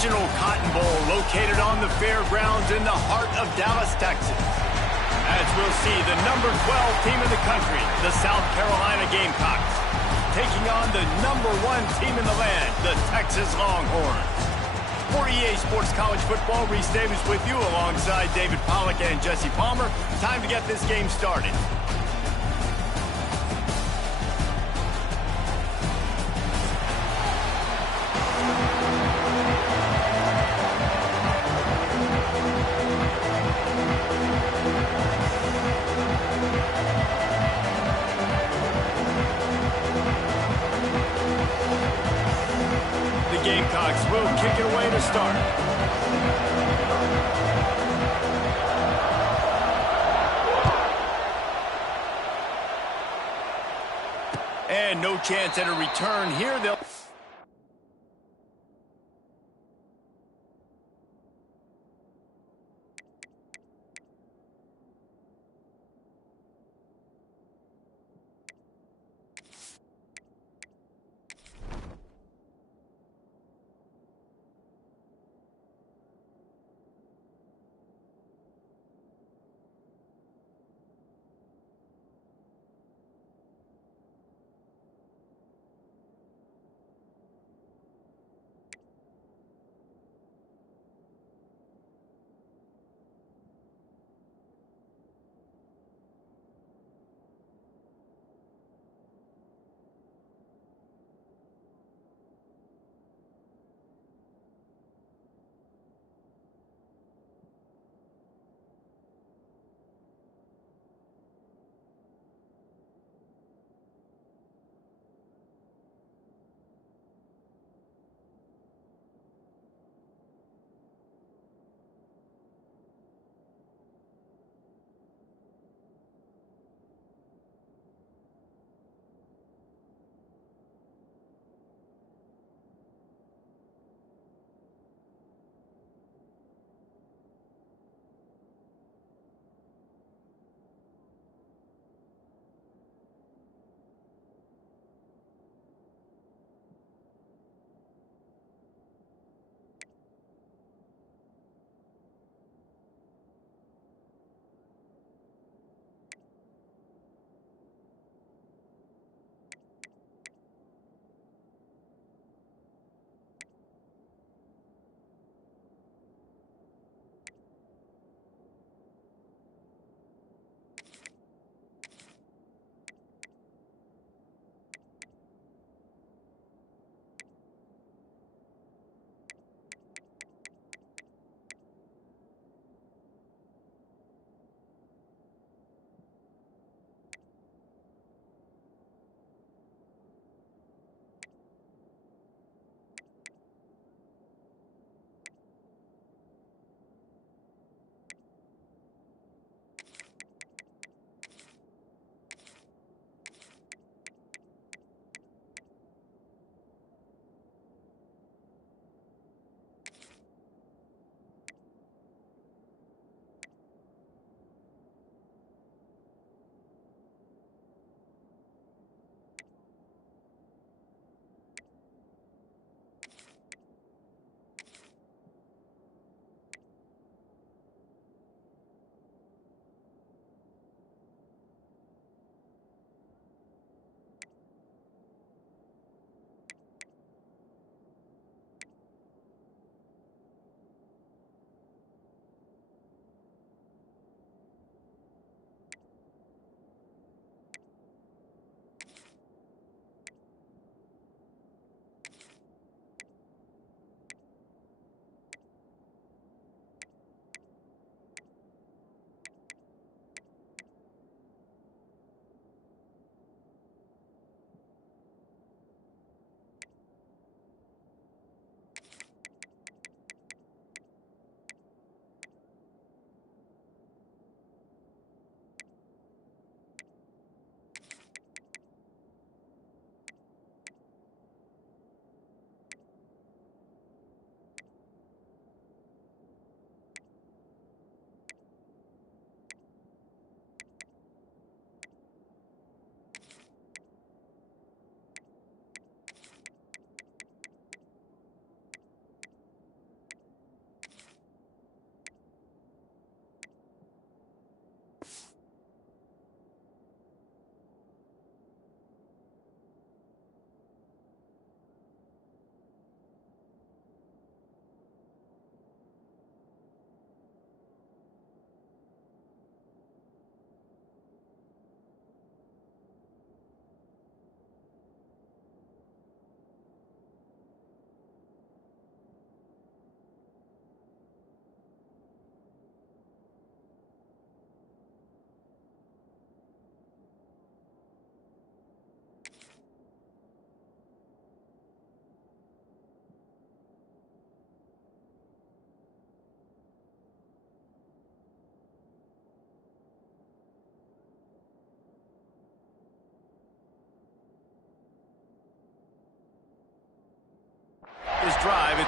Regional Cotton Bowl located on the fairgrounds in the heart of Dallas, Texas. As we'll see, the number 12 team in the country, the South Carolina Gamecocks, taking on the number 1 team in the land, the Texas Longhorns. For EA Sports College Football, Reese Davis with you alongside David Pollack and Jesse Palmer. Time to get this game started. Gamecocks will kick it away to start. And no chance at a return here. They'll...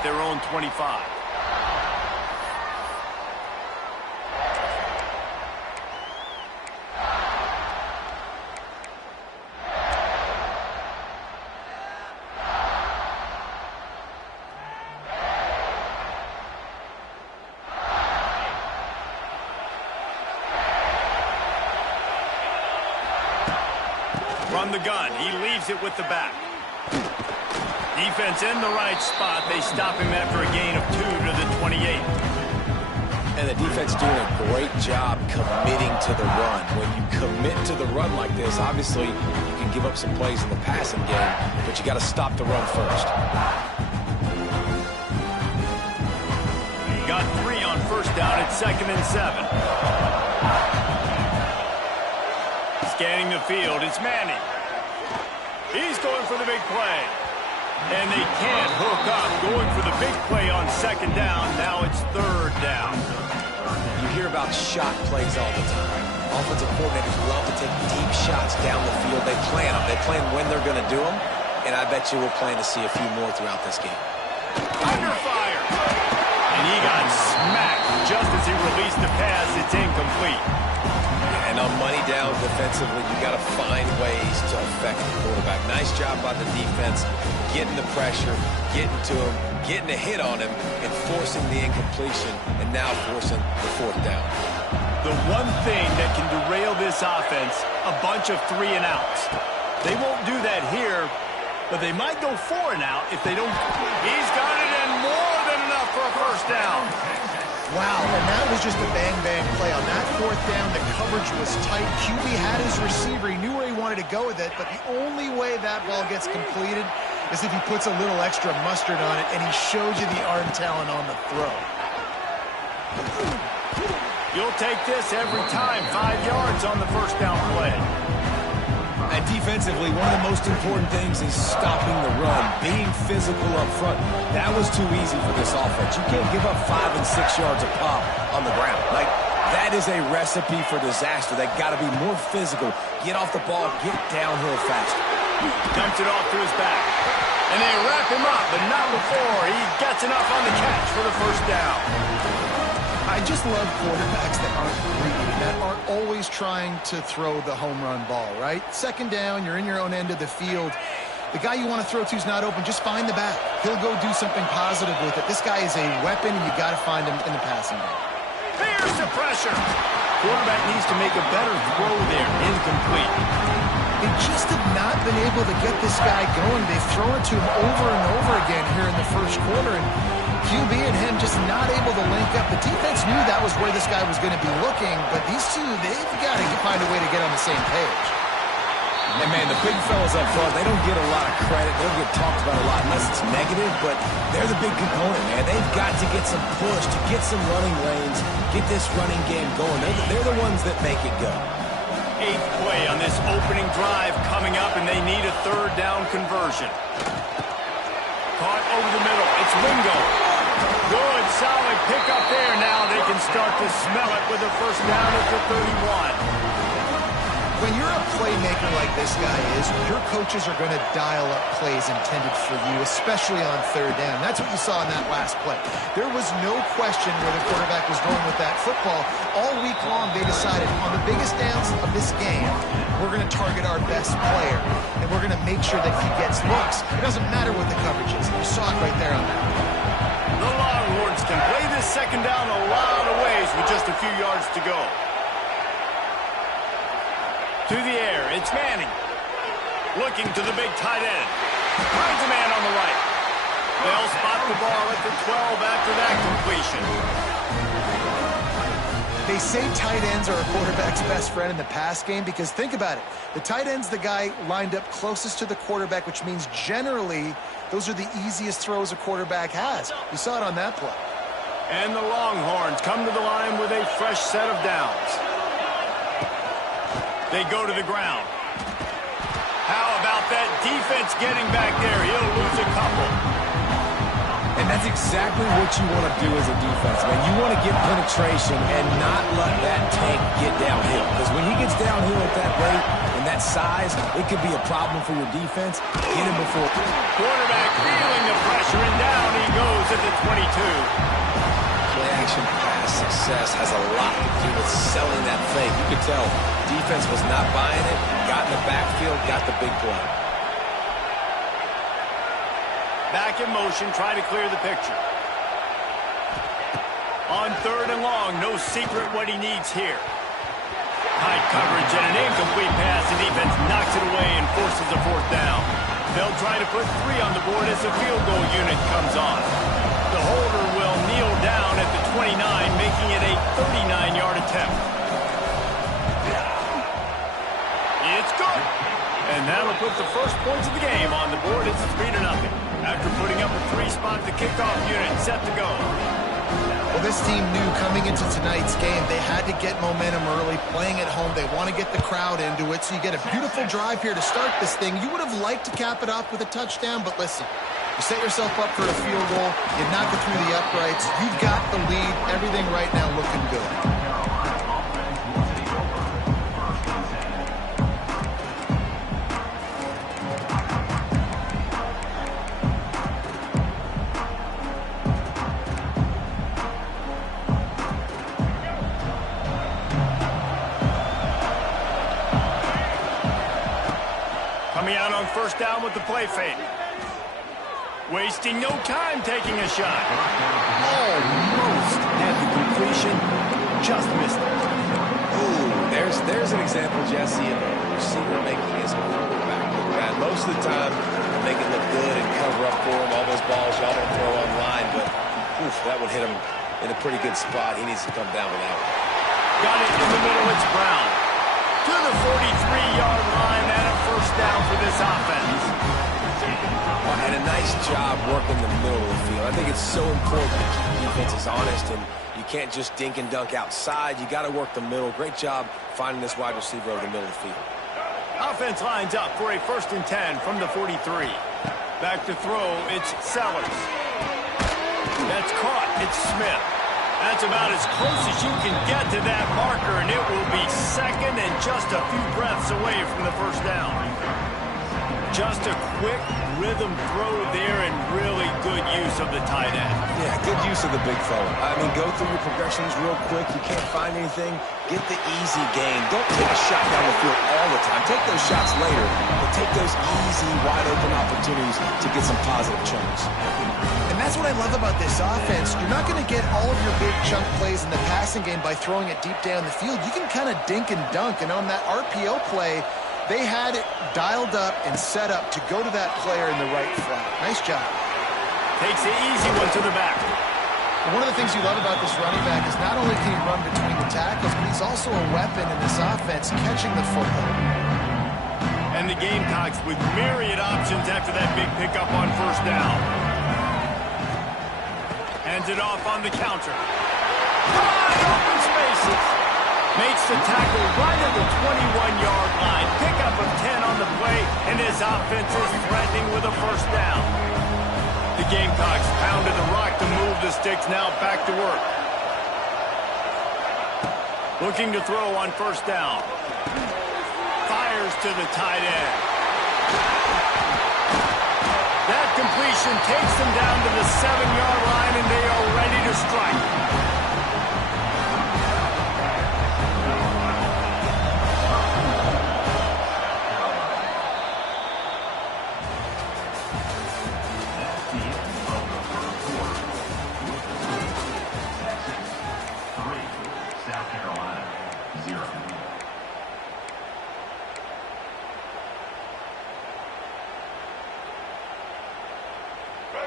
at their own 25. From the gun, he leaves it with the back. Defense in the right spot. They stop him after a gain of 2 to the 28. And the defense doing a great job committing to the run. When you commit to the run like this, obviously you can give up some plays in the passing game, but you got to stop the run first. Got 3 on first down at 2nd and 7. Scanning the field, it's Manning. He's going for the big play. And they can't hook up. Going for the big play on 2nd down. Now it's 3rd down. You hear about shot plays all the time. Offensive coordinators love to take deep shots down the field. They plan them. They plan when they're going to do them. And I bet you we'll plan to see a few more throughout this game. Under fire. And he got smacked just as he released the pass. It's incomplete. And on money down defensively, you got to find ways to affect the quarterback. Nice job by the defense, getting the pressure, getting to him, getting a hit on him, and forcing the incompletion, and now forcing the 4th down. The one thing that can derail this offense, a bunch of 3 and outs. They won't do that here, but they might go 4 and out if they don't. He's got it, and more than enough for a 1st down. Wow, and that was just a bang-bang play. On that 4th down, the coverage was tight. QB had his receiver. He knew where he wanted to go with it, but the only way that ball gets completed is if he puts a little extra mustard on it, and he shows you the arm talent on the throw. You'll take this every time. 5 yards on the 1st down play. And defensively, one of the most important things is stopping the run, being physical up front. That was too easy for this offense. You can't give up 5 and 6 yards a pop on the ground. Like, that is a recipe for disaster. They got to be more physical, get off the ball, get downhill faster. Dumps it off to his back. And they wrap him up, but not before he gets enough on the catch for the 1st down. I just love quarterbacks that aren't greedy, that aren't always trying to throw the home run ball, right? 2nd down, you're in your own end of the field. The guy you want to throw to is not open. Just find the back. He'll go do something positive with it. This guy is a weapon, and you got to find him in the passing game. Here's the pressure. Quarterback needs to make a better throw there. Incomplete. They just have not been able to get this guy going. They've thrown it to him over and over again here in the 1st quarter, and QB and him just not able to link up. The defense knew that was where this guy was going to be looking, but these two, they've got to find a way to get on the same page. And, man, the big fellas up front, they don't get a lot of credit. They don't get talked about a lot unless it's negative, but they're the big component, man. They've got to get some push, to get some running lanes, get this running game going. They're the ones that make it go. 8th play on this opening drive coming up, and they need a 3rd down conversion. Caught over the middle. It's Wingo. Good, solid pickup there. Now they can start to smell it with a 1st down at the 31. When you're a playmaker like this guy is, your coaches are going to dial up plays intended for you, especially on 3rd down. That's what you saw in that last play. There was no question where the quarterback was going with that football. All week long, they decided on the biggest downs of this game, we're going to target our best player, and we're going to make sure that he gets looks. It doesn't matter what the coverage is. You saw it right there on that play. The Longhorns can play this 2nd down a lot of ways with just a few yards to go. To the air, it's Manning. Looking to the big tight end. Finds a man on the right. They'll spot the ball at the 12 after that completion. They say tight ends are a quarterback's best friend in the pass game because think about it. The tight end's the guy lined up closest to the quarterback, which means generally those are the easiest throws a quarterback has. You saw it on that play. And the Longhorns come to the line with a fresh set of downs. They go to the ground. How about that defense getting back there? He'll lose a couple. And that's exactly what you want to do as a defense, man. You want to get penetration and not let that tank get downhill. Because when he gets downhill at that rate and that size, it could be a problem for your defense. Get him before. Quarterback feeling the pressure, and down he goes to the 22. Play-action pass success has a lot to do with selling that fake. You could tell defense was not buying it, got in the backfield, got the big play. Back in motion, try to clear the picture. On 3rd and long, no secret what he needs here. Tight coverage and an incomplete pass. The defense knocks it away and forces a 4th down. They'll try to put 3 on the board as the field goal unit comes on. The holder will kneel down at the 29, making it a 39-yard attempt. It's good. And that'll put the first points of the game on the board. It's 3-0. After putting up a 3-spot, the kickoff unit set to go. Well, this team knew coming into tonight's game they had to get momentum early, playing at home. They want to get the crowd into it, so you get a beautiful drive here to start this thing. You would have liked to cap it off with a touchdown, but listen, you set yourself up for a field goal, you knock it through the uprights, you've got the lead, everything right now looking good. Coming out on 1st down with the play fake. Wasting no time taking a shot. Almost had the completion. Just missed it. Ooh, there's an example, Jesse, of a receiver making his quarterback look bad. Most of the time, they can look good and cover up for him. All those balls y'all don't throw online, but oof, that would hit him in a pretty good spot. He needs to come down with that one. Got it in the middle. It's Brown. To the 43-yard line and a 1st down for this offense. And a nice job working the middle of the field. I think it's so important to keep defenses honest, and you can't just dink and dunk outside. You got to work the middle. Great job finding this wide receiver over the middle of the field. Offense lines up for a 1st and 10 from the 43. Back to throw, it's Sellers. That's caught. It's Smith. That's about as close as you can get to that marker, and it will be 2nd and just a few breaths away from the 1st down. Just a quick rhythm throw there and really good use of the tight end. Yeah, good use of the big fella. I mean, go through your progressions real quick. You can't find anything. Get the easy gain. Don't take a shot down the field all the time. Take those shots later, but take those easy, wide-open opportunities to get some positive chunks. And that's what I love about this offense. You're not going to get all of your big chunk plays in the passing game by throwing it deep down the field. You can kind of dink and dunk, and on that RPO play, they had it dialed up and set up to go to that player in the right flat. Nice job. Takes the easy one to the back. And one of the things you love about this running back is not only can he run between the tackles, but he's also a weapon in this offense, catching the football. And the Gamecocks with myriad options after that big pickup on 1st down. Hands it off on the counter. Wide open spaces. Makes the tackle right at the 21-yard line. Pickup of 10 on the play, and his offense is threatening with a 1st down. The Gamecocks pounded the rock to move the sticks, now back to work. Looking to throw on 1st down. Fires to the tight end. That completion takes them down to the 7-yard line, and they are ready to strike.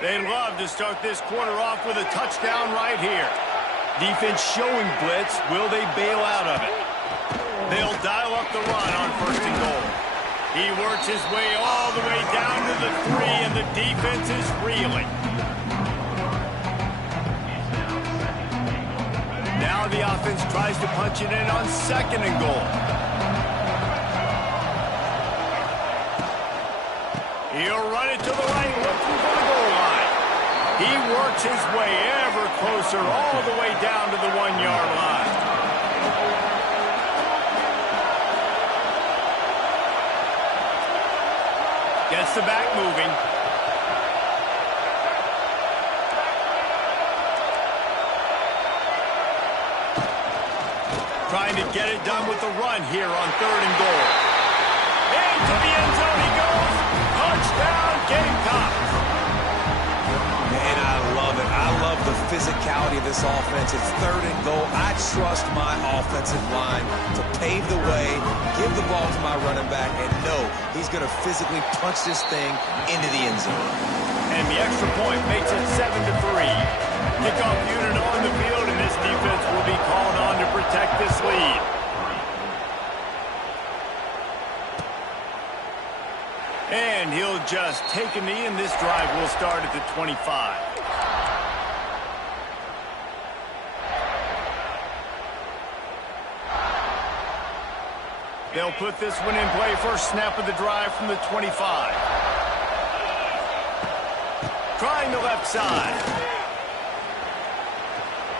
They'd love to start this quarter off with a touchdown right here. Defense showing blitz. Will they bail out of it? They'll dial up the run on 1st and goal. He works his way all the way down to the 3, and the defense is reeling. Now the offense tries to punch it in on 2nd and goal. He'll run it to the right, looking for the goal line. He works his way ever closer, all the way down to the 1-yard line. Gets the back moving. Trying to get it done with the run here on 3rd and goal. Into the end zone he goes. Touchdown, Gamecocks. Man, I love it. I love the physicality of this offense. It's 3rd and goal. I trust my offensive line to pave the way, give the ball to my running back, and know he's going to physically punch this thing into the end zone. And the extra point makes it 7-3. Kickoff unit on the field, and this defense will be called on to protect this lead. And he'll just take a knee, and this drive will start at the 25. They'll put this one in play. First snap of the drive from the 25. Trying the left side.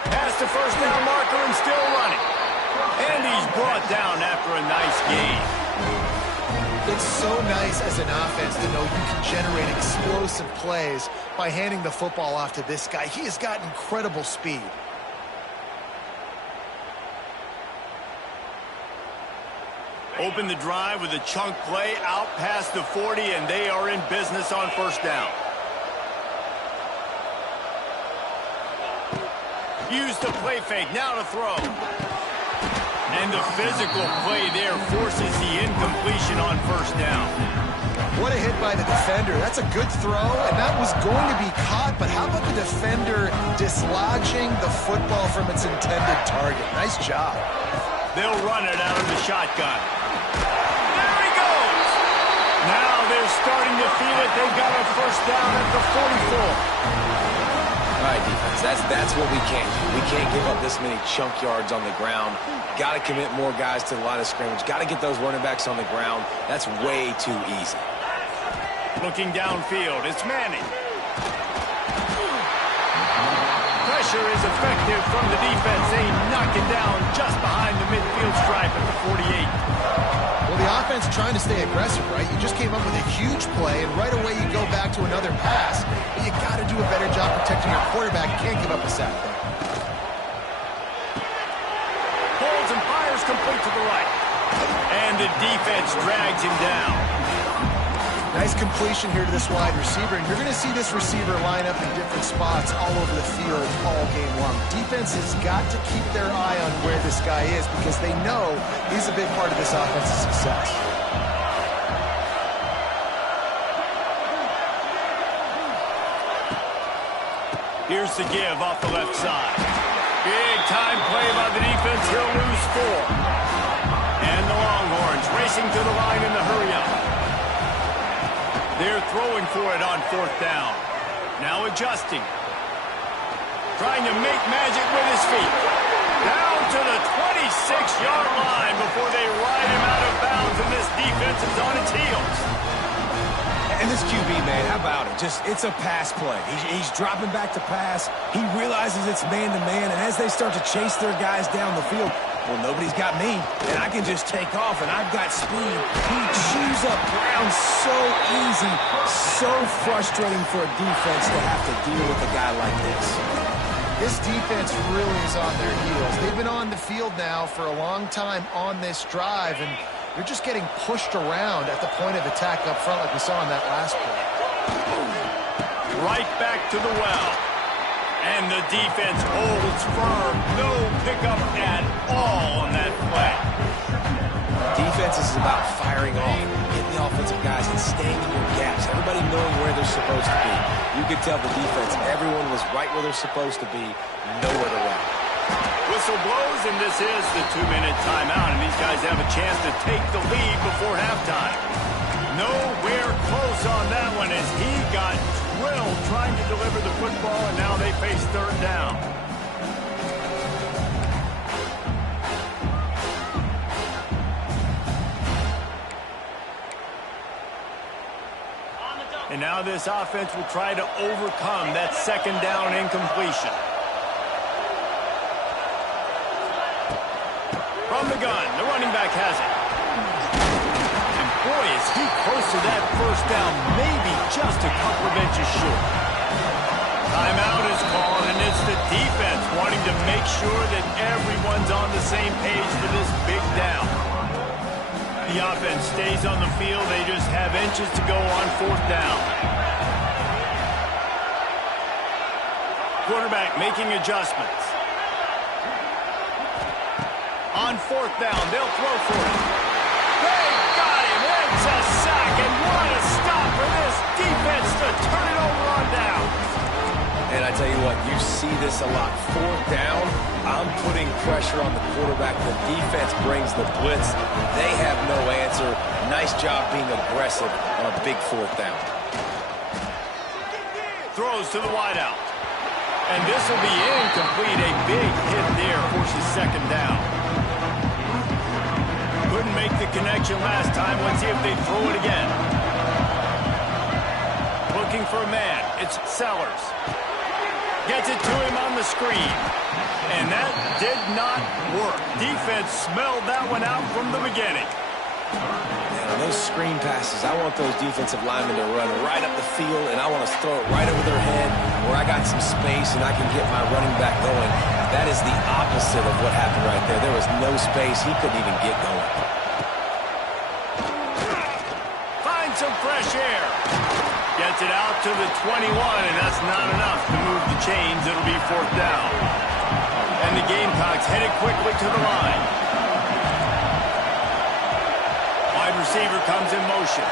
Past the first down marker and still running. And he's brought down after a nice gain. It's so nice as an offense to know you can generate explosive plays by handing the football off to this guy. He has got incredible speed. Open the drive with a chunk play out past the 40, and they are in business on first down. Use the play fake, now to throw. And the physical play there forces the incompletion on first down. What a hit by the defender. That's a good throw, and that was going to be caught, but how about the defender dislodging the football from its intended target? Nice job. They'll run it out of the shotgun. There he goes! Now they're starting to feel it. They've got a first down at the 44. All right, defense, that's what we can't do. We can't give up this many chunk yards on the ground. Got to commit more guys to the line of scrimmage. Got to get those running backs on the ground. That's way too easy. Looking downfield, it's Manning. Pressure is effective from the defense. They knock it down just behind the midfield stripe at the 48. Well, the offense trying to stay aggressive, right? You just came up with a huge play, and right away you go back to another pass. But you got to do a better job protecting your quarterback. You can't give up a sack there. Holds and fires complete to the right. And the defense drags him down. Nice completion here to this wide receiver, and you're going to see this receiver line up in different spots all over the field all game long. Defense has got to keep their eye on where this guy is because they know he's a big part of this offense's success. Here's the give off the left side. Big time play by the defense. He'll lose 4. And the Longhorns racing to the line in the hurry-up. They're throwing for it on 4th down. Now adjusting. Trying to make magic with his feet. Down to the 26-yard line before they ride him out of bounds, and this defense is on its heels. And this QB, man, how about it? It's a pass play. He's dropping back to pass. He realizes it's man-to-man, and as they start to chase their guys down the field, well, nobody's got me, and I can just take off, and I've got speed. He chews up ground so easy, so frustrating for a defense to have to deal with a guy like this. This defense really is on their heels. They've been on the field now for a long time on this drive, and they're just getting pushed around at the point of attack up front like we saw in that last play. Right back to the well. And the defense holds firm. No pickup at all on that play. Defense is about firing off, getting the offensive guys and staying in your gaps. Everybody knowing where they're supposed to be. You could tell the defense, everyone was right where they're supposed to be, nowhere to run. Whistle blows, and this is the 2-minute timeout, and these guys have a chance to take the lead before halftime. Nowhere close on that one as he got drilled trying to deliver the football, and now they face 3rd down. And now this offense will try to overcome that 2nd down incompletion. From the gun, the running back has it. And boy, is he close to that first down, maybe just a couple of inches short. Timeout is called, and it's the defense wanting going to make sure that everyone's on the same page for this big down. The offense stays on the field. They just have inches to go on fourth down. Quarterback making adjustments. On fourth down, they'll throw for it. They got him. It's a sack, and what a stop for this defense to turn it over on down. And I tell you what, you see this a lot. Fourth down, I'm putting pressure on the quarterback. The defense brings the blitz. They have no answer. Nice job being aggressive on a big fourth down. Throws to the wideout. And this will be incomplete. A big hit there forces second down. Couldn't make the connection last time. Let's see if they throw it again. Looking for a man. It's Sellers. Gets it to him on the screen. And that did not work. Defense smelled that one out from the beginning. Man, those screen passes, I want those defensive linemen to run right up the field, and I want to throw it right over their head where I got some space and I can get my running back going. That is the opposite of what happened right there. There was no space. He couldn't even get going. Find some fresh air. Gets it out to the 21, and that's not enough to move the chains. It'll be fourth down. And the Gamecocks headed quickly to the line. Wide receiver comes in motion.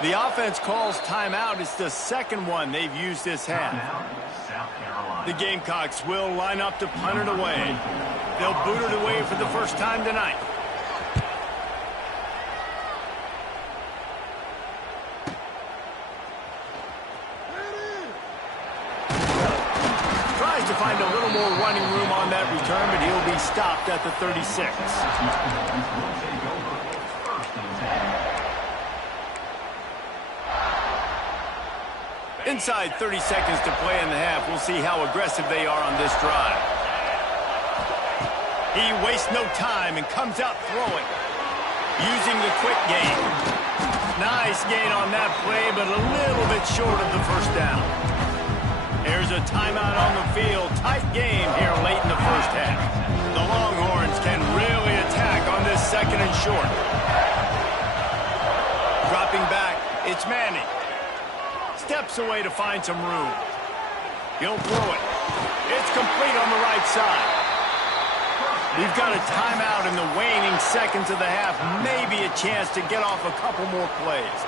The offense calls timeout. It's the second one they've used this half. The Gamecocks will line up to punt it away. They'll boot it away for the first time tonight. Tries to find a little more running room on that return, but he'll be stopped at the 36. Inside 30 seconds to play in the half. We'll see how aggressive they are on this drive. He wastes no time and comes out throwing. Using the quick game. Nice gain on that play, but a little bit short of the first down. There's a timeout on the field. Tight game here late in the first half. The Longhorns can really attack on this second and short. Dropping back, it's Manning. Steps away to find some room. He'll throw it. It's complete on the right side. We've got a timeout in the waning seconds of the half. Maybe a chance to get off a couple more plays.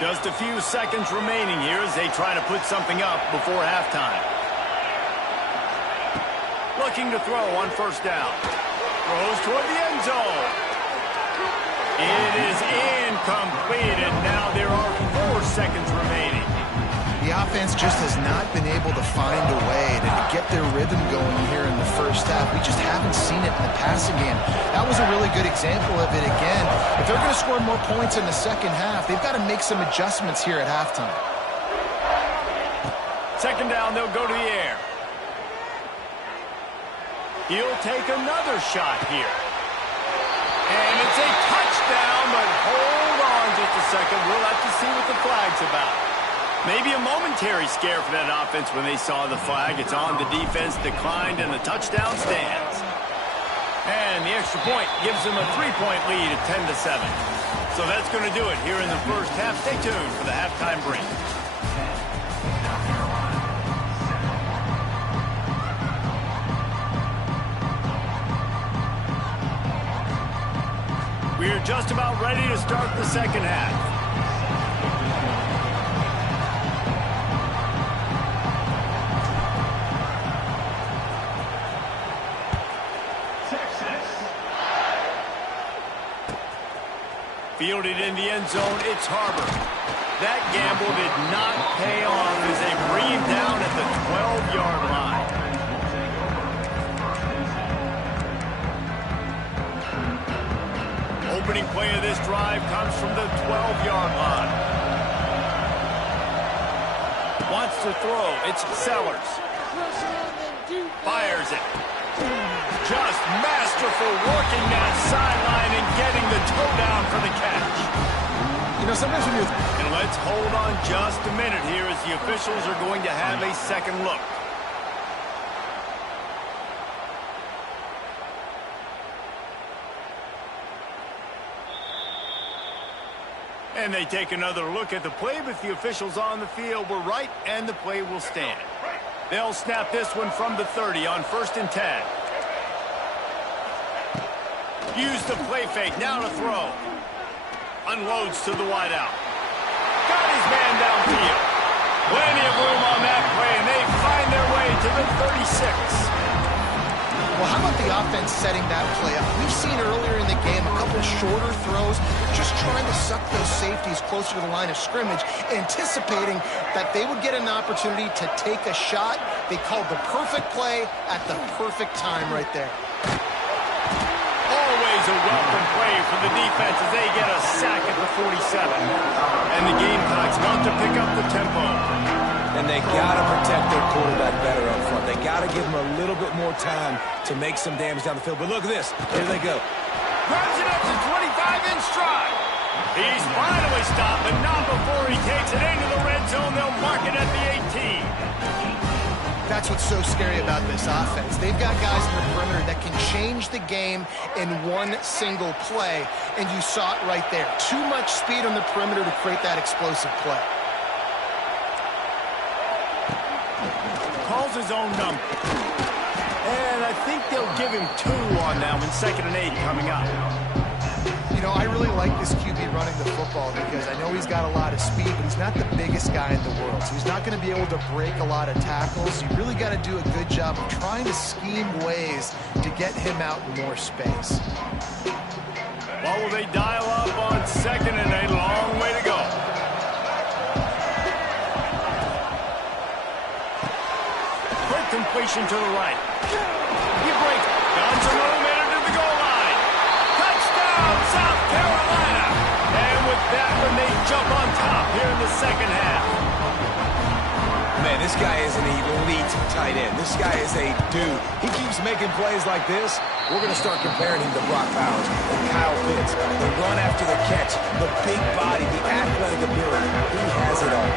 Just a few seconds remaining here as they try to put something up before halftime. Looking to throw on first down. Throws toward the end zone. It is incomplete, and now there are 4 seconds remaining. The offense just has not been able to find a way to get their rhythm going here in the first half. We just haven't seen it in the passing game. That was a really good example of it again. If they're going to score more points in the second half, they've got to make some adjustments here at halftime. Second down, they'll go to the air. He'll take another shot here. And it's a touchdown, but hold on just a second. We'll have to see what the flag's about. Maybe a momentary scare for that offense when they saw the flag. It's on. The defense declined, and the touchdown stands. And the extra point gives them a 3-point lead at 10-7. So that's going to do it here in the first half. Stay tuned for the halftime break. We're just about ready to start the second half. Fielded in the end zone, it's Harbor. That gamble did not pay off as they breathe down at the 12-yard line. play of this drive comes from the 12-yard line. Wants to throw. It's Sellers. Fires it. Just masterful working that sideline and getting the toe down for the catch. You know, sometimes when you're... And let's hold on just a minute here as the officials are going to have a second look. And they take another look at the play, but the officials on the field were right, and the play will stand. They'll snap this one from the 30 on 1st and 10. Use the play fake, now to throw. Unloads to the wideout. Got his man downfield. Plenty of room on that play, and they find their way to the 36. Well, how about the offense setting that play up? We've seen earlier in the game a couple shorter throws, just trying to suck those safeties closer to the line of scrimmage, anticipating that they would get an opportunity to take a shot. They called the perfect play at the perfect time right there. Always a welcome play for the defense as they get a sack at the 47. And the Gamecocks want to pick up the tempo. And they got to protect their quarterback better up front. They got to give him a little bit more time to make some damage down the field. But look at this. Here they go. Grabs it up to 25 in stride. He's finally stopped, but not before he takes it into the red zone. They'll mark it at the 18. That's what's so scary about this offense. They've got guys in the perimeter that can change the game in one single play, and you saw it right there. Too much speed on the perimeter to create that explosive play. Calls his own number. And I think they'll give him 2 on that one. 2nd and 8 coming up. You know, I really like this QB running the football because I know he's got a lot of speed, but he's not the biggest guy in the world. So he's not going to be able to break a lot of tackles. You really got to do a good job of trying to scheme ways to get him out in more space. Well, will they dial up on 2nd and 8? Long way to go. Quick completion to the right. You break. Got some room into the goal line. Touchdown, South Carolina. And with that one, they jump on top here in the second half. Man, this guy is an elite tight end. This guy is a dude. He keeps making plays like this. We're going to start comparing him to Brock Bowers and Kyle Pitts. The run after the catch, the big body, the athletic ability. He has it all.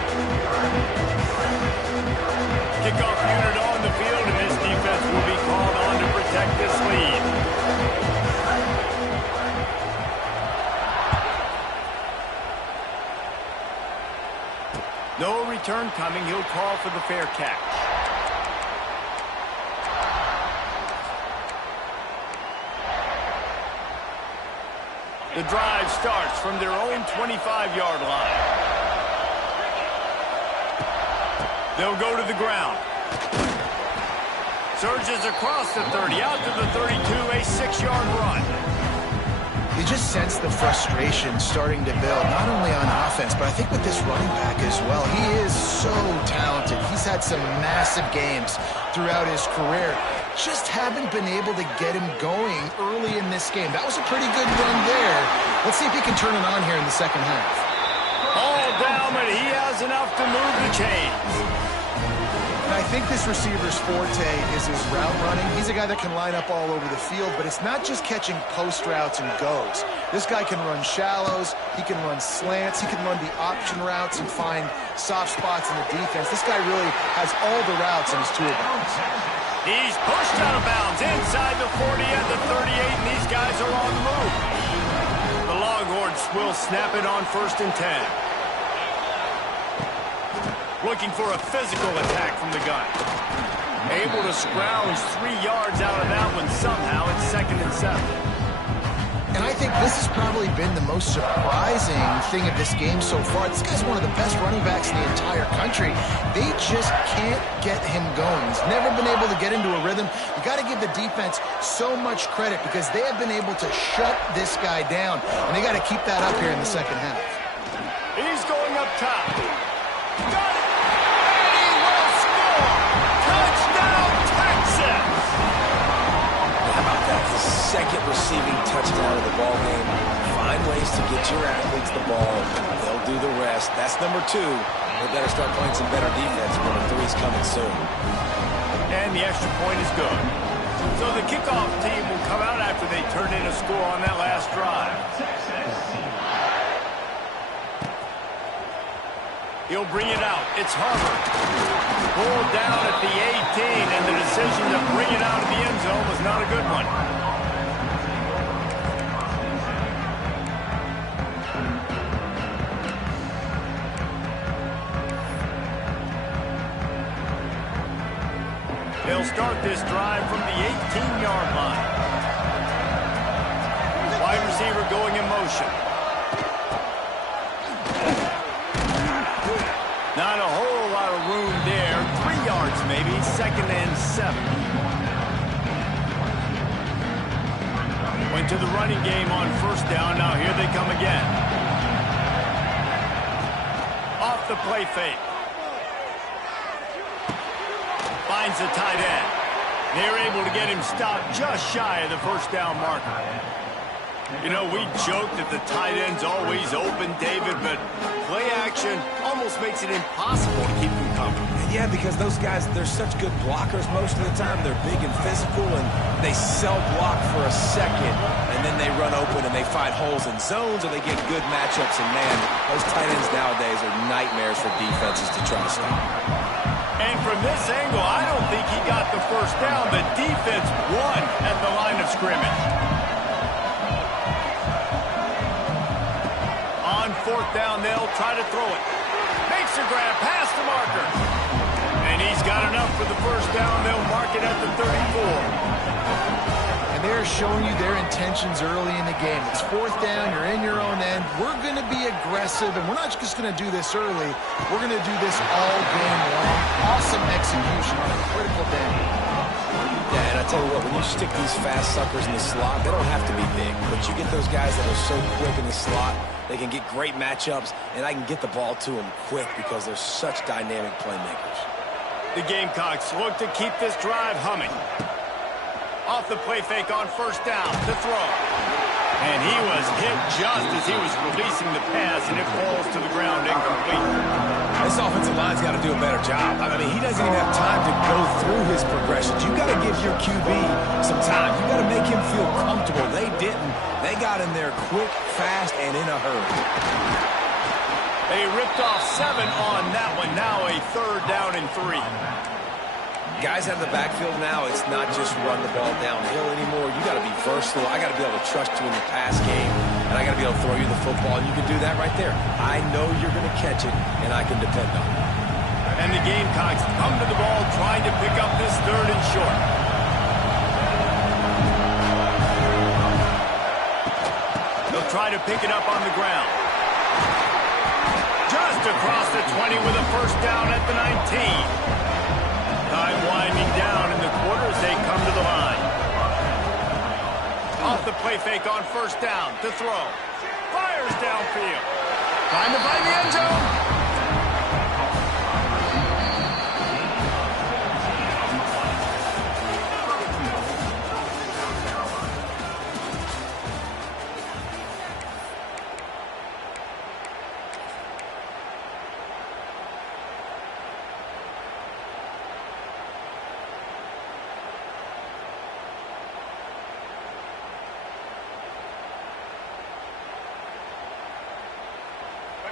Kickoff unit on the field, and this defense will be called on to protect this lead. No return coming. He'll call for the fair catch. The drive starts from their own 25-yard line. They'll go to the ground. Surges across the 30, out to the 32, a 6-yard run. You just sense the frustration starting to build, not only on offense, but I think with this running back as well. He is so talented. He's had some massive games throughout his career. Just haven't been able to get him going early in this game. That was a pretty good run there. Let's see if he can turn it on here in the second half. All down, but he has enough to move the chains. And I think this receiver's forte is his route running. He's a guy that can line up all over the field, but it's not just catching post routes and goes. This guy can run shallows, he can run slants, he can run the option routes and find soft spots in the defense. This guy really has all the routes in his toolbox. He's pushed out of bounds inside the 40 at the 38, and these guys are on the move. The Longhorns will snap it on 1st and 10. Looking for a physical attack from the gun. Able to scrounge 3 yards out of that one somehow. It's 2nd and 7. And I think this has probably been the most surprising thing of this game so far. This guy's one of the best running backs in the entire country. They just can't get him going. He's never been able to get into a rhythm. You got to give the defense so much credit because they have been able to shut this guy down. And they got to keep that up here in the second half. He's going up top. Got it! And he will score! Touchdown, Texas! How about that? His second receiving touchdown of the ball game. Fine way to get your athletes the ball. They'll do the rest. That's number 2. They better start playing some better defense. Number 3's coming soon. And the extra point is good. So the kickoff team will come out after they turn in a score on that last drive. He'll bring it out. It's Harvard. Pulled down at the 18, and the decision to bring it out of the end zone was not a good one. They'll start this drive from the 18-yard line. Wide receiver going in motion. Not a whole lot of room there. 3 yards maybe. 2nd and 7. Went to the running game on 1st down. Now here they come again. Off the play fake. Finds the tight end. They're able to get him stopped just shy of the 1st down marker. You know, we joke that the tight end's always open, David, but play action almost makes it impossible to keep them covered. Yeah, because those guys, they're such good blockers most of the time. They're big and physical, and they self-block for a second, and then they run open and they find holes in zones, or they get good matchups. And, man, those tight ends nowadays are nightmares for defenses to try to stop. And from this angle, I don't think he got the 1st down. The defense won at the line of scrimmage. On 4th down, they'll try to throw it. Makes a grab past the marker. And he's got enough for the 1st down. They'll mark it at the 34. And they're showing you their intentions early in the game. It's 4th down. You're in your own end. We're going to be aggressive, and we're not just going to do this early. We're going to do this all game long. Awesome execution on a critical down. Yeah, and I tell you what, when you stick these fast suckers in the slot, they don't have to be big, but you get those guys that are so quick in the slot, they can get great matchups, and I can get the ball to them quick because they're such dynamic playmakers. The Gamecocks look to keep this drive humming. Off the play fake on 1st down to throw. And he was hit just as he was releasing the pass, and it falls to the ground incomplete. This offensive line's got to do a better job. I mean, he doesn't even have time to go through his progressions. You got to give your QB some time. You got to make him feel comfortable. They didn't. They got in there quick, fast, and in a hurry. They ripped off 7 on that one. Now a 3rd down and 3. Guys out of the backfield now, it's not just run the ball downhill anymore. You got to be versatile. I got to be able to trust you in the pass game, and I got to be able to throw you the football, and you can do that right there. I know you're going to catch it, and I can depend on it. And the Gamecocks come to the ball trying to pick up this 3rd and short. They'll try to pick it up on the ground. Just across the 20 with a 1st down at the 19. Time winding down in the quarter as they come to the line. Off the play fake on 1st down to throw. Fires downfield. Time to find the end zone.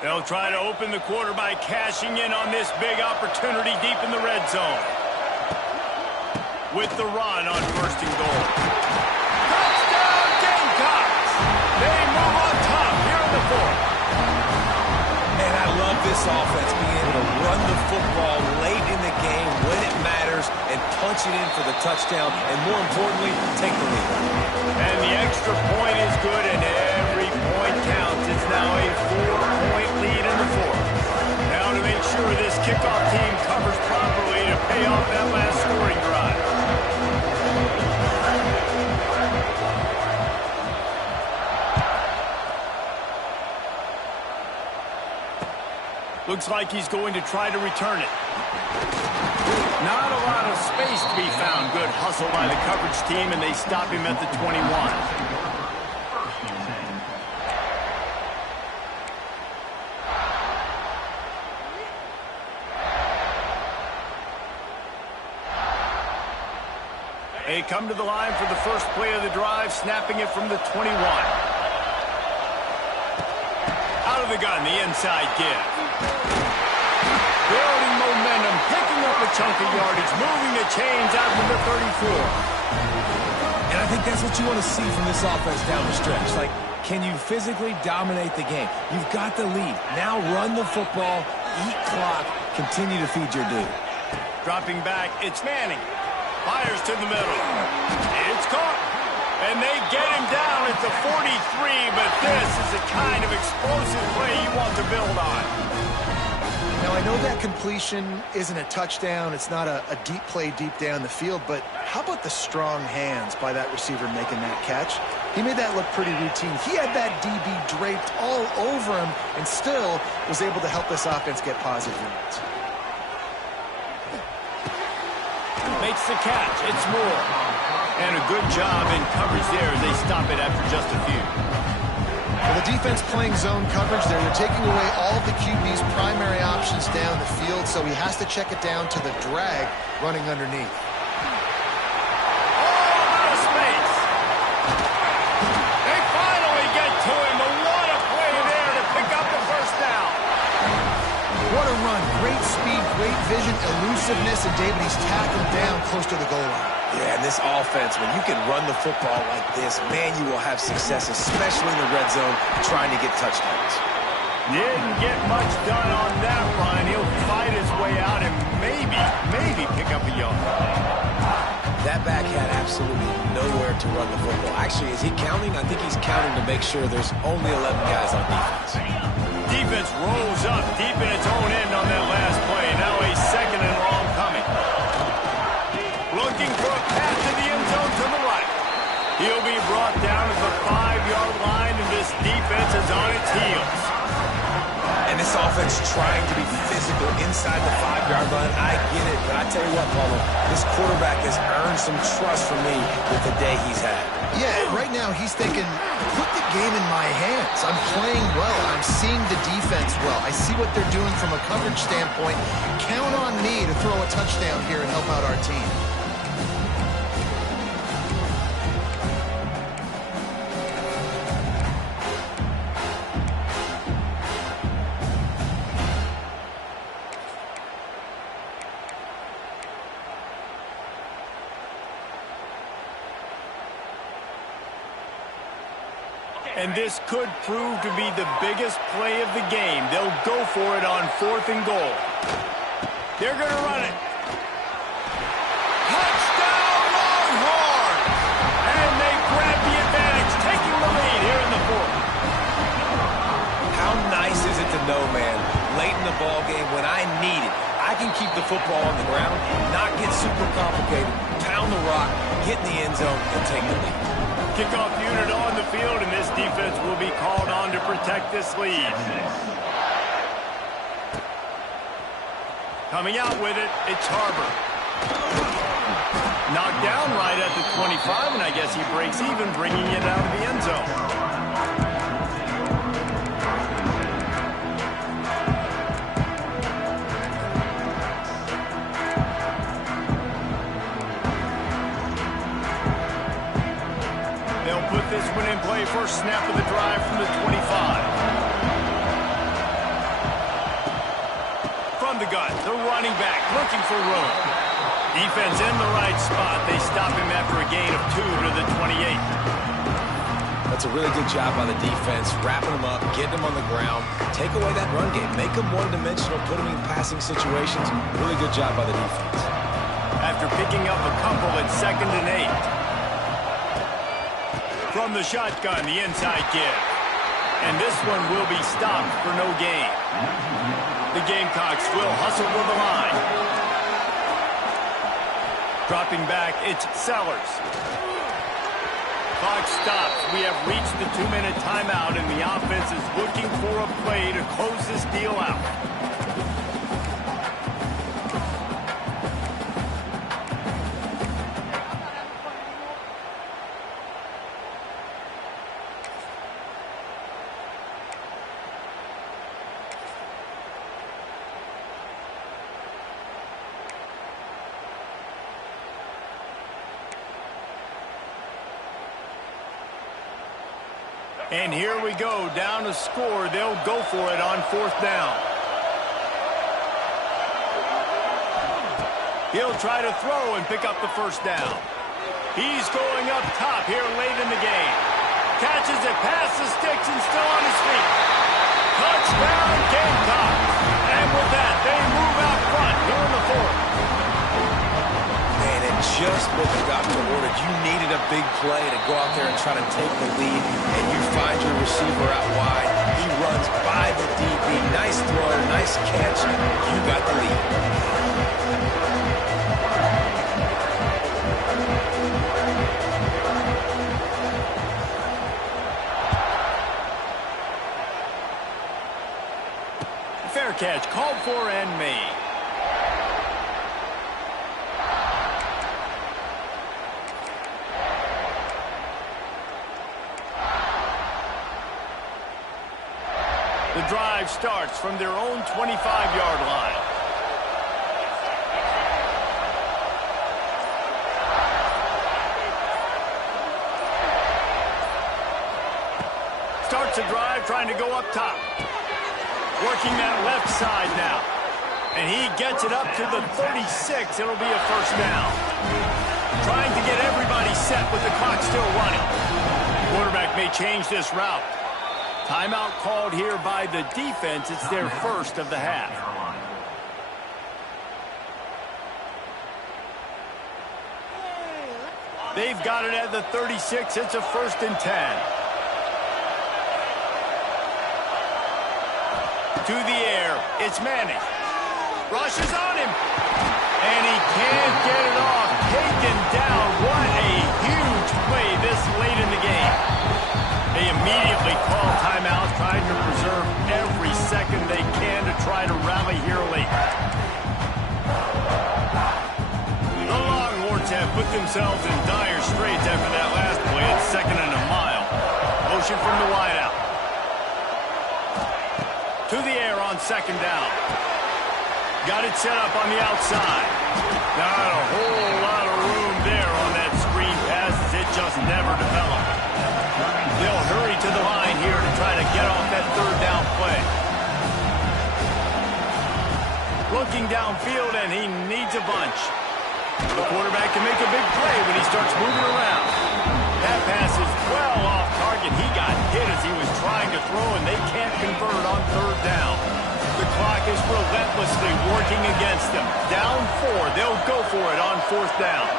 They'll try to open the quarter by cashing in on this big opportunity deep in the red zone. With the run on 1st and goal. Touchdown Gamecocks! They move on top here in the 4th. And I love this offense being able to run the football late in the game when it matters and punch it in for the touchdown, and more importantly, take the lead. And the extra point is good, and every point counts. It's now a 4-point lead in the 4th. Now to make sure this kickoff team covers properly to pay off that last scoring drive. Looks like he's going to try to return it. Not a lot of space to be found. Good hustle by the coverage team, and they stop him at the 21. They come to the line for the first play of the drive, snapping it from the 21. Out of the gun, the inside give. Building momentum, picking up a chunk of yardage, moving the chains out to the 34. And I think that's what you want to see from this offense down the stretch. Like, can you physically dominate the game? You've got the lead. Now run the football, eat clock, continue to feed your dude. Dropping back, it's Manning. Fires to the middle. It's caught. And they get him down at the 43, but this is the kind of explosive play you want to build on. Now, I know that completion isn't a touchdown. It's not a deep play deep down the field, but how about the strong hands by that receiver making that catch? He made that look pretty routine. He had that DB draped all over him and still was able to help this offense get positive yards. Makes the catch. It's Moore. And a good job in coverage there as they stop it after just a few. Well, the defense playing zone coverage there. They're taking away all of the QB's primary options down the field, so he has to check it down to the drag running underneath. Oh, out of space. They finally get to him. But what a play there to pick up the first down. What a run. Great speed, great vision, elusiveness, and David, he's tackled down close to the goal line. Yeah, and this offense, when you can run the football like this, man, you will have success, especially in the red zone, trying to get touchdowns. Didn't get much done on that run. He'll fight his way out and maybe pick up a yard. That back had absolutely nowhere to run the football. Actually, is he counting? I think he's counting to make sure there's only 11 guys on defense. Defense rolls up deep in its own end on that last play. Now a second and long coming. Looking for a pass to the end zone to the right. He'll be brought down at the 5-yard line, and this defense is on its heels. And this offense trying to be physical inside the 5-yard line. I get it, but I tell you what, Paulo, this quarterback has earned some trust from me with the day he's had. Yeah, right now he's thinking, put the game in my hands. I'm playing well. I'm seeing the defense well. I see what they're doing from a coverage standpoint. Count on me to throw a touchdown here and help out our team. And this could prove to be the biggest play of the game. They'll go for it on 4th and goal. They're going to run it. Touchdown, Longhorns! And they grab the advantage, taking the lead here in the 4th. How nice is it to know, man, late in the ball game when I need it, I can keep the football on the ground, not get super complicated, pound the rock, get in the end zone, and take the lead. Kickoff unit on the field, and this defense will be called on to protect this lead. Coming out with it, it's Harbor. Knocked down right at the 25, and I guess he breaks even, bringing it out of the end zone. Put this one in play, first snap of the drive from the 25. From the gun, the running back looking for room. Defense in the right spot. They stop him after a gain of 2 to the 28. That's a really good job by the defense, wrapping him up, getting him on the ground, take away that run game, make him one-dimensional, put him in passing situations. Really good job by the defense. After picking up a couple at 2nd and 8. From the shotgun, the inside give. And this one will be stopped for no gain. The Gamecocks will hustle to the line. Dropping back, it's Sellers. Clock stops. We have reached the 2-minute timeout, and the offense is looking for a play to close this deal out. And here we go, down to score. They'll go for it on 4th down. He'll try to throw and pick up the 1st down. He's going up top here late in the game. Catches it past the sticks and still on his feet. Touchdown, Gamecocks. And with that, they move out front here in the 4th. Man, and just what the doctor ordered. You needed a big play to go out there and try to take the lead, and you find your receiver out wide. He runs by the DB. Nice throw, nice catch. You got the lead. Fair catch, called for and made. The drive starts from their own 25-yard line. Starts the drive trying to go up top. Working that left side now. And he gets it up to the 36. It'll be a 1st down. Trying to get everybody set with the clock still running. Quarterback may change this route. Timeout called here by the defense. It's their 1st of the half. They've got it at the 36. It's a 1st and 10. To the air, it's Manning. Rushes on him. And he can't get it off. Taken down. What a huge play this late in the game. They immediately call timeout, trying to preserve every second they can to try to rally here late. The Longhorns have put themselves in dire straits after that last play at 2nd and a mile. Motion from the wideout. To the air on 2nd down. Got it set up on the outside. Not a whole lot of room there on that screen pass as it just never developed. They'll hurry to the line here to try to get off that 3rd down play. Looking downfield, and he needs a bunch. The quarterback can make a big play when he starts moving around. That pass is well off target. He got hit as he was trying to throw, and they can't convert on 3rd down. The clock is relentlessly working against them. Down 4. They'll go for it on 4th down.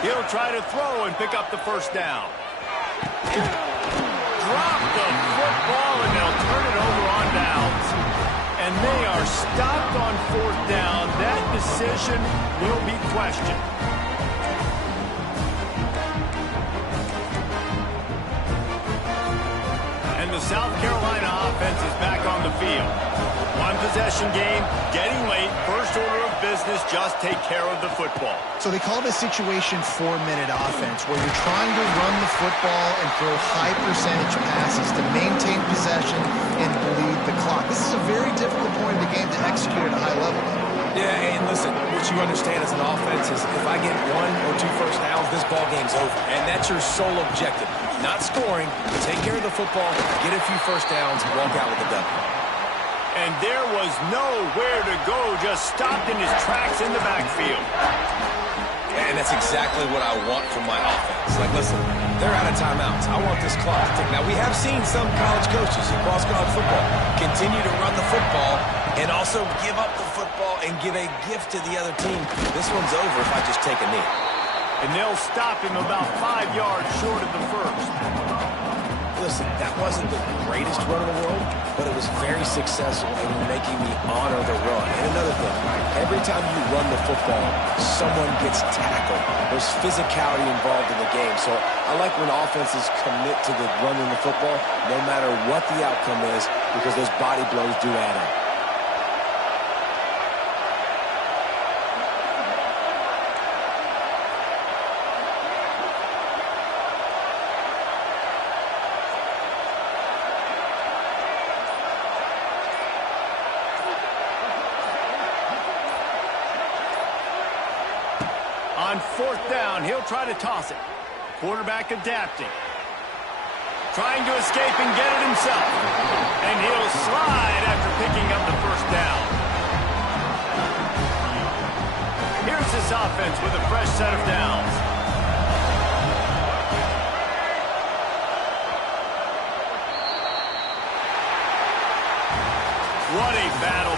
He'll try to throw and pick up the 1st down. Drop the football, and they'll turn it over on downs. And they are stopped on 4th down. That decision will be questioned. And the South Carolina offense is back on the field. One possession game, getting late. First order of business, just take care of the football. So they call this situation 4-minute offense, where you're trying to run the football and throw high percentage passes to maintain possession and bleed the clock. This is a very difficult point of the game to execute at a high level. Yeah, and listen, what you understand as an offense is if I get 1 or 2 first downs, this ball game's over. And that's your sole objective. Not scoring, take care of the football, get a few first downs, and walk out with the W. And there was nowhere to go, just stopped in his tracks in the backfield. And that's exactly what I want from my offense. Like, listen, they're out of timeouts. I want this clock to tick. Now, we have seen some college coaches across college football continue to run the football and also give up the football and give a gift to the other team. This one's over if I just take a knee. And they'll stop him about 5 yards short of the 1st. Listen, that wasn't the greatest run in the world, but it was very successful in making me honor the run. And another thing, every time you run the football, someone gets tackled. There's physicality involved in the game. So I like when offenses commit to the running the football, no matter what the outcome is, because those body blows do add up. On fourth down, he'll try to toss it. Quarterback adapting. Trying to escape and get it himself. And he'll slide after picking up the first down. Here's this offense with a fresh set of downs. What a battle